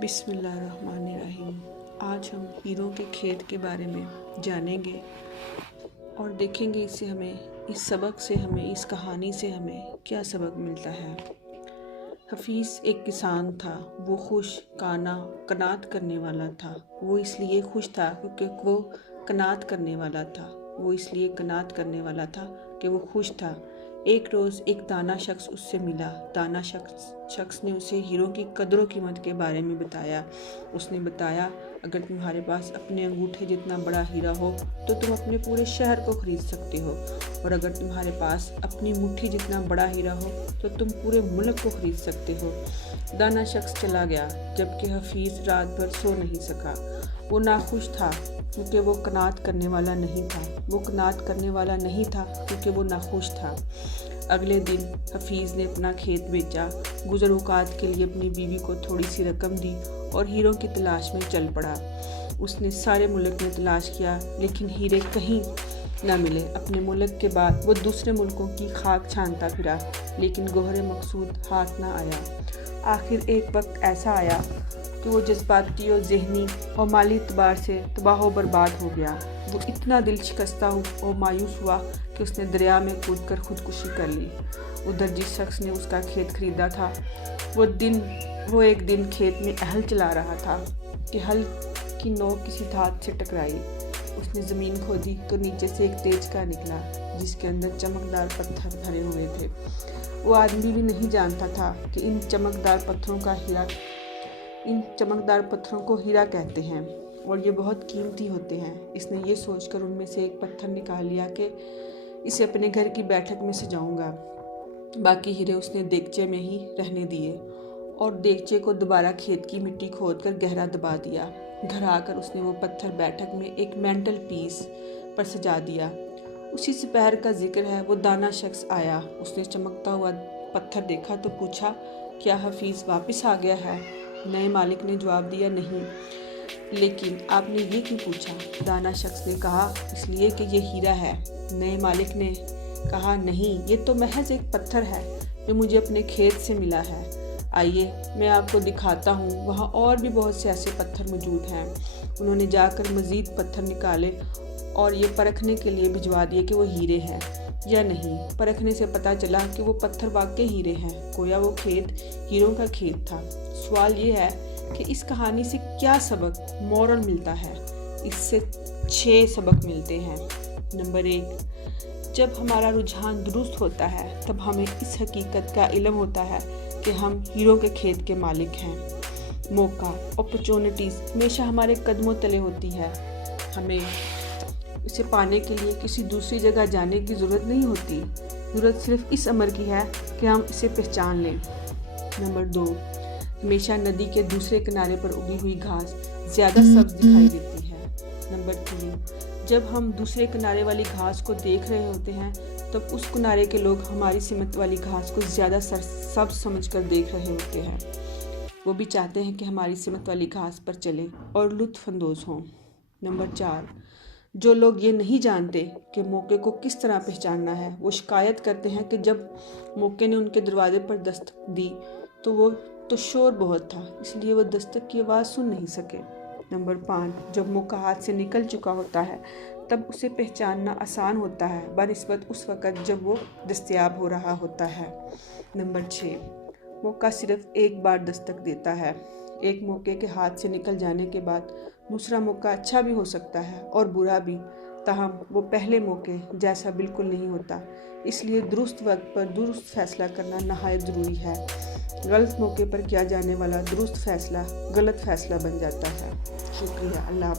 बिस्मिल्लाहिर्रहमानिर्रहीम। आज हम हीरों के खेत के बारे में जानेंगे और देखेंगे इस सबक से हमें इस कहानी से हमें क्या सबक मिलता है। हफीज़ एक किसान था। वो खुश कनात करने वाला था। वो इसलिए खुश था क्योंकि वो कनात करने वाला था। वो इसलिए कनात करने वाला था कि वो खुश था। एक रोज़ एक दाना शख्स उससे मिला। दाना शख्स ने उसे हीरों की कदर कीमत के बारे में बताया। उसने बताया, अगर तुम्हारे पास अपने अंगूठे जितना बड़ा हीरा हो तो तुम अपने पूरे शहर को खरीद सकते हो, और अगर तुम्हारे पास अपनी मुट्ठी जितना बड़ा हीरा हो तो तुम पूरे मुल्क को खरीद सकते हो। दाना शख्स चला गया, जबकि हफीज़ रात भर सो नहीं सका। वो नाखुश था क्योंकि वो कनात करने वाला नहीं था। वो कनात करने वाला नहीं था क्योंकि वो नाखुश था। अगले दिन हफीज़ ने अपना खेत बेचा, गुज़र औक़ात के लिए अपनी बीवी को थोड़ी सी रकम दी और हीरों की तलाश में चल पड़ा। उसने सारे मुल्क में तलाश किया, लेकिन हीरे कहीं न मिले। अपने मुल्क के बाद वो दूसरे मुल्कों की खाक छानता फिरा, लेकिन गोहरे मकसूद हाथ न आया। आखिर एक वक्त ऐसा आया कि वो जज्बाती और ज़हनी और माली एतबार से तबाह व बर्बाद हो गया। वो इतना दिल शिकस्ता और मायूस हुआ कि उसने दरिया में कूदकर खुदकुशी कर ली। उधर जिस शख्स ने उसका खेत खरीदा था, वो एक दिन खेत में हल चला रहा था कि हल की नोक किसी धात से टकराई। उसने ज़मीन खोदी तो नीचे से एक तेजका निकला, जिसके अंदर चमकदार पत्थर भरे हुए थे। वो आदमी भी नहीं जानता था कि इन चमकदार पत्थरों को हीरा कहते हैं और ये बहुत कीमती होते हैं। इसने ये सोचकर उनमें से एक पत्थर निकाल लिया कि इसे अपने घर की बैठक में सजाऊंगा। बाकी हीरे उसने देगचे में ही रहने दिए और देगचे को दोबारा खेत की मिट्टी खोदकर गहरा दबा दिया। घर आकर उसने वो पत्थर बैठक में एक मेंटल पीस पर सजा दिया। उसी दोपहर का जिक्र है। वो दाना शख्स आया। उसने चमकता हुआ पत्थर देखा तो पूछा, क्या हफीज़ वापस आ गया है? नए मालिक ने जवाब दिया, नहीं। लेकिन आपने ये क्यों पूछा? दाना शख्स ने कहा, इसलिए कि ये हीरा है। नए मालिक ने कहा, नहीं, ये तो महज एक पत्थर है जो मुझे अपने खेत से मिला है। आइए मैं आपको दिखाता हूँ, वहाँ और भी बहुत से ऐसे पत्थर मौजूद हैं। उन्होंने जाकर मज़ीद पत्थर निकाले और ये परखने के लिए भिजवा दिए कि वो हीरे हैं या नहीं। परखने से पता चला कि वो पत्थर वाकई हीरे हैं। गोया वो खेत हीरों का खेत था। सवाल ये है कि इस कहानी से क्या सबक मॉरल मिलता है? इससे 6 सबक मिलते हैं। नंबर 1, जब हमारा रुझान दुरुस्त होता है तब हमें इस हकीकत का इल्म होता है कि हम हीरों के खेत के मालिक हैं। मौका, अपॉर्चुनिटीज़ हमेशा हमारे कदमों तले होती है। हमें इसे पाने के लिए किसी दूसरी जगह जाने की ज़रूरत नहीं होती। ज़रूरत सिर्फ इस अमर की है कि हम इसे पहचान लें। नंबर 2, हमेशा नदी के दूसरे किनारे पर उगी हुई घास ज़्यादा सब्ज दिखाई देती है। नंबर 3, जब हम दूसरे किनारे वाली घास को देख रहे होते हैं तब उस किनारे के लोग हमारी सिमत वाली घास को ज़्यादा सब्ज समझकर देख रहे होते हैं। वो भी चाहते हैं कि हमारी सिमत वाली घास पर चलें और लुत्फ़ अंदोज़ हों। नंबर 4, जो लोग ये नहीं जानते कि मौके को किस तरह पहचानना है, वो शिकायत करते हैं कि जब मौके ने उनके दरवाजे पर दस्तक दी तो शोर बहुत था, इसलिए वो दस्तक की आवाज़ सुन नहीं सके। नंबर 5, जब मौका हाथ से निकल चुका होता है तब उसे पहचानना आसान होता है बनिस्बत उस वक़्त जब वो दस्तयाब हो रहा होता है। नंबर 6, मौका सिर्फ एक बार दस्तक देता है। एक मौके के हाथ से निकल जाने के बाद दूसरा मौका अच्छा भी हो सकता है और बुरा भी, ताहम वो पहले मौके जैसा बिल्कुल नहीं होता। इसलिए दुरुस्त वक्त पर दुरुस्त फैसला करना नहायत ज़रूरी है। गलत मौके पर किया जाने वाला दुरुस्त फैसला गलत फैसला बन जाता है। शुक्रिया। अल्लाह।